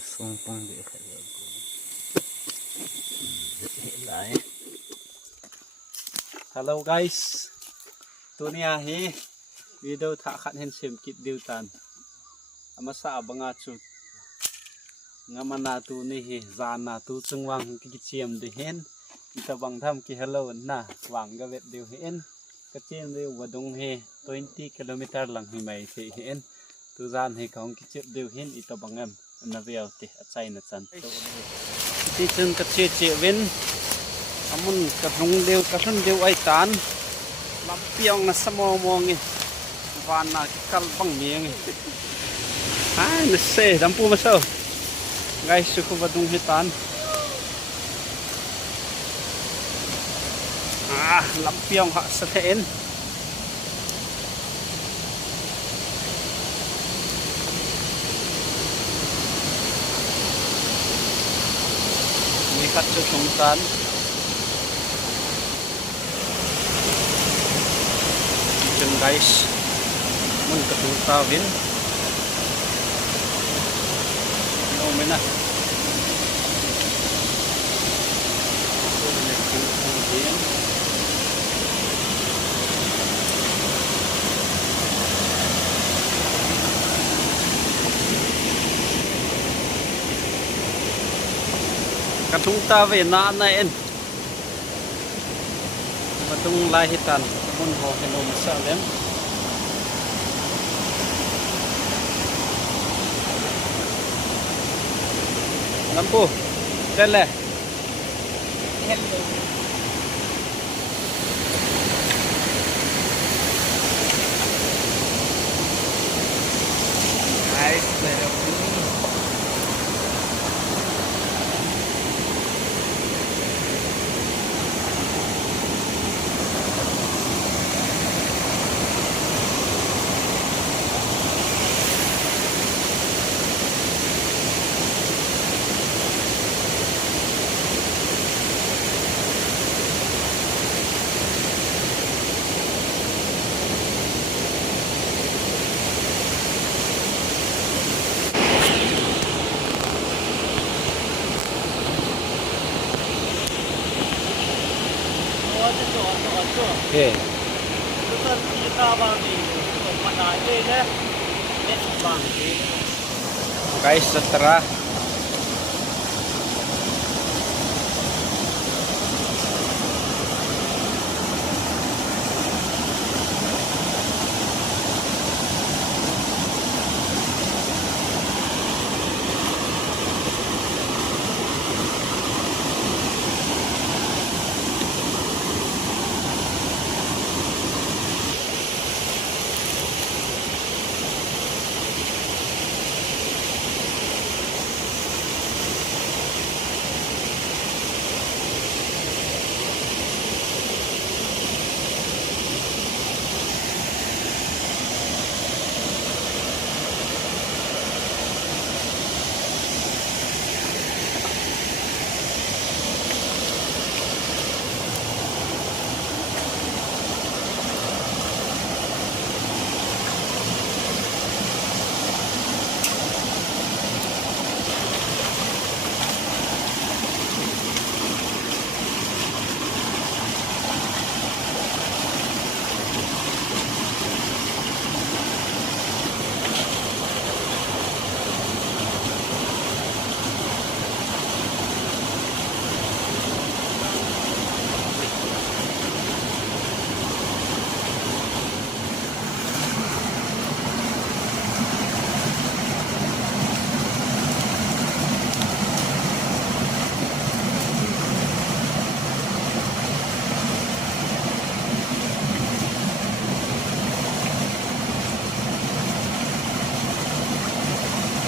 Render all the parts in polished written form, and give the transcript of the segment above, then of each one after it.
Song pang dia kaya aku. Hello guys. Tu ni ahi video tak khat hen sem kit diutan. Amasa abanga chu. Ngamana tu ni hi zana tu chungwang ki chiam de hen. Ita bang tham ki hello na wang ga vet diu hen. Ka chiam de wadong he 20 km lang hi mai the hen. Tu zan he kaung ki chep diu hen ita bangam. Na veo te achai na chan ti chun ka che che wen amun ka hnung deu ai tan lam piang na samo mo ngi van na ki kal bang mi ngi ai na se dam pu ma so guys su ko badung he tan lam piang ha sa thein kat cho sung tan chen guys mun ka tu ta vin no mena katung ta ve na na en katung lai hitan mun ho heno masa lem lampu tele hello guys Okay. Betul kita bang ni, mana ada dah, bang. Guys, setelah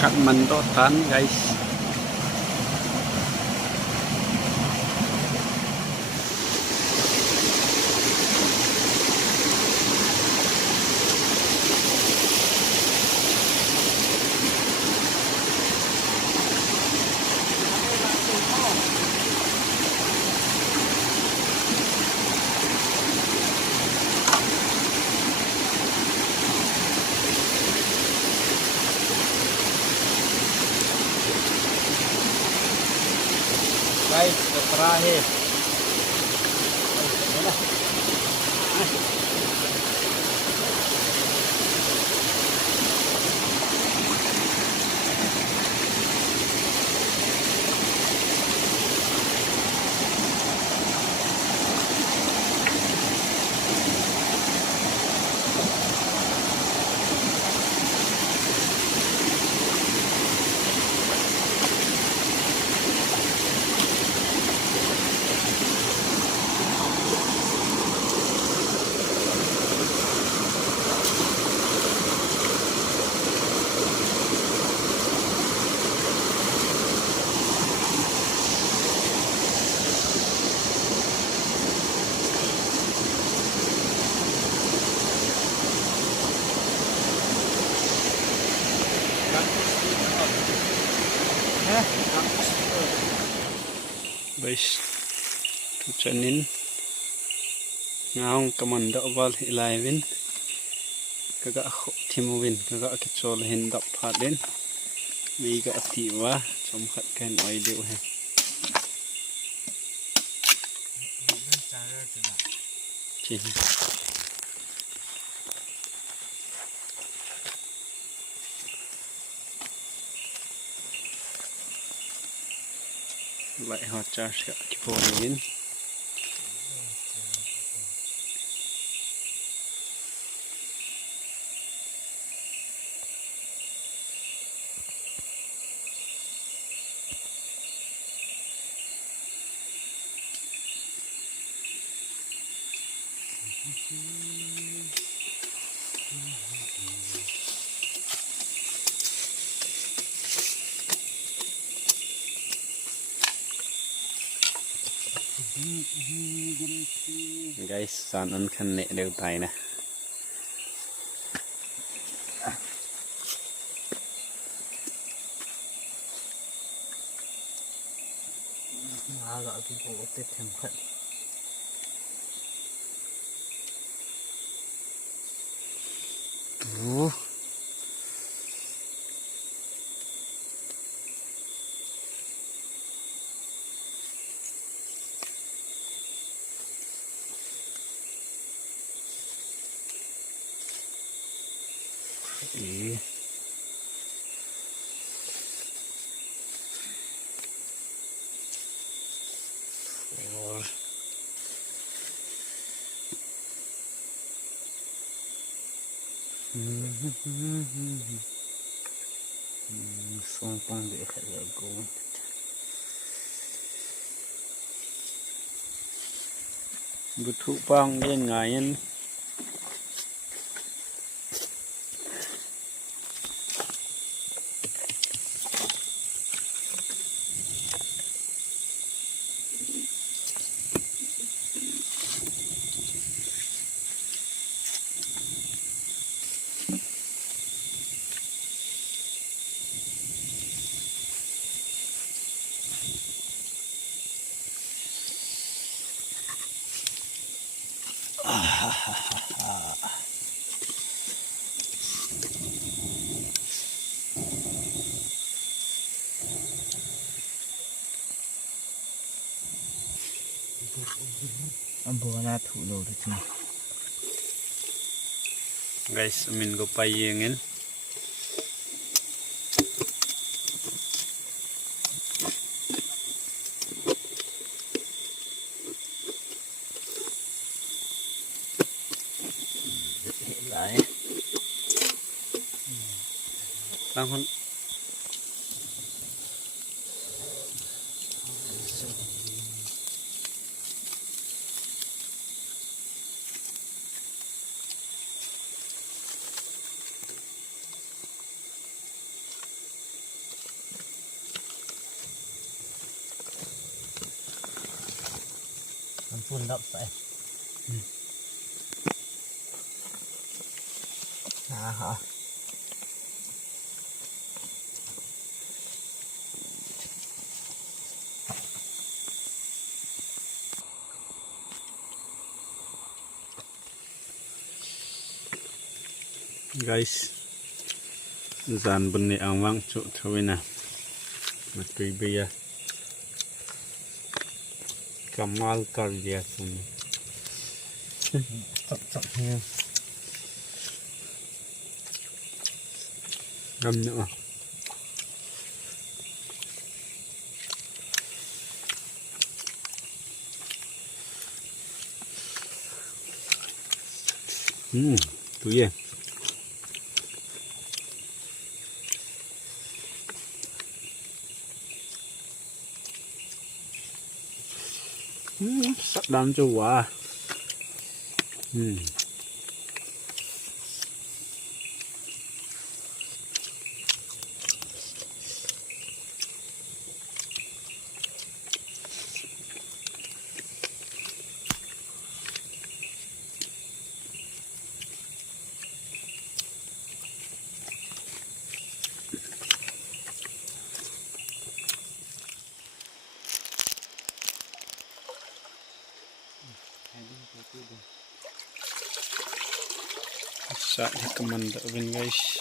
kat mendotan guys. ra he Guys, tucanin ngaong kamanda wal ilaywin kaga ako timuwin kaga akitsol hindap hadin miga atiwa somhat kan oide uhe chin lại họ charge cả cái phone này guys, saan an kan ne đều tay nè agak aku otet tempat Sompang dia kat lagu betul pang dia ngayen Ambona thulo tu cuma. Guys, amin go payengin. Lại. Langhon. Phun đậm vậy. Hả? Guys, dàn bên này ăn vắng chỗ thôi nè, mà tùy bây giờ Kamal Kardiasun. Chọc nha. Ngâm nữa. Túi gì? Sắc đam cho quá. Saat recommend oven guys.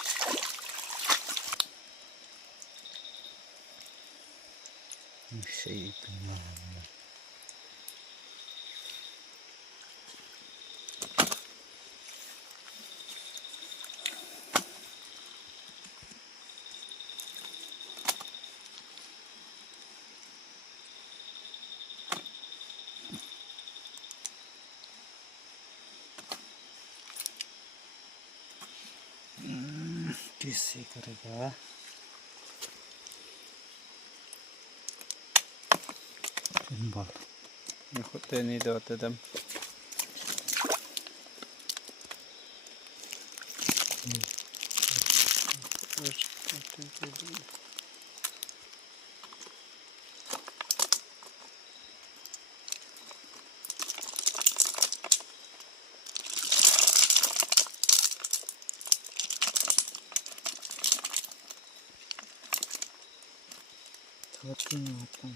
Say itu mana? Kisi karaga. Embal. Ikut ini dah tadam. Tapi apa?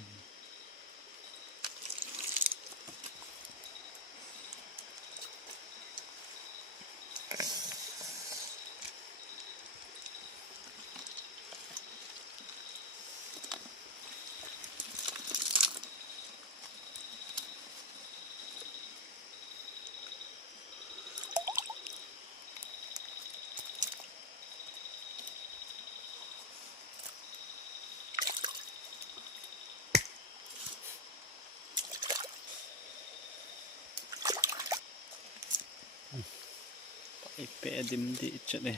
Ipe dim di cek deh.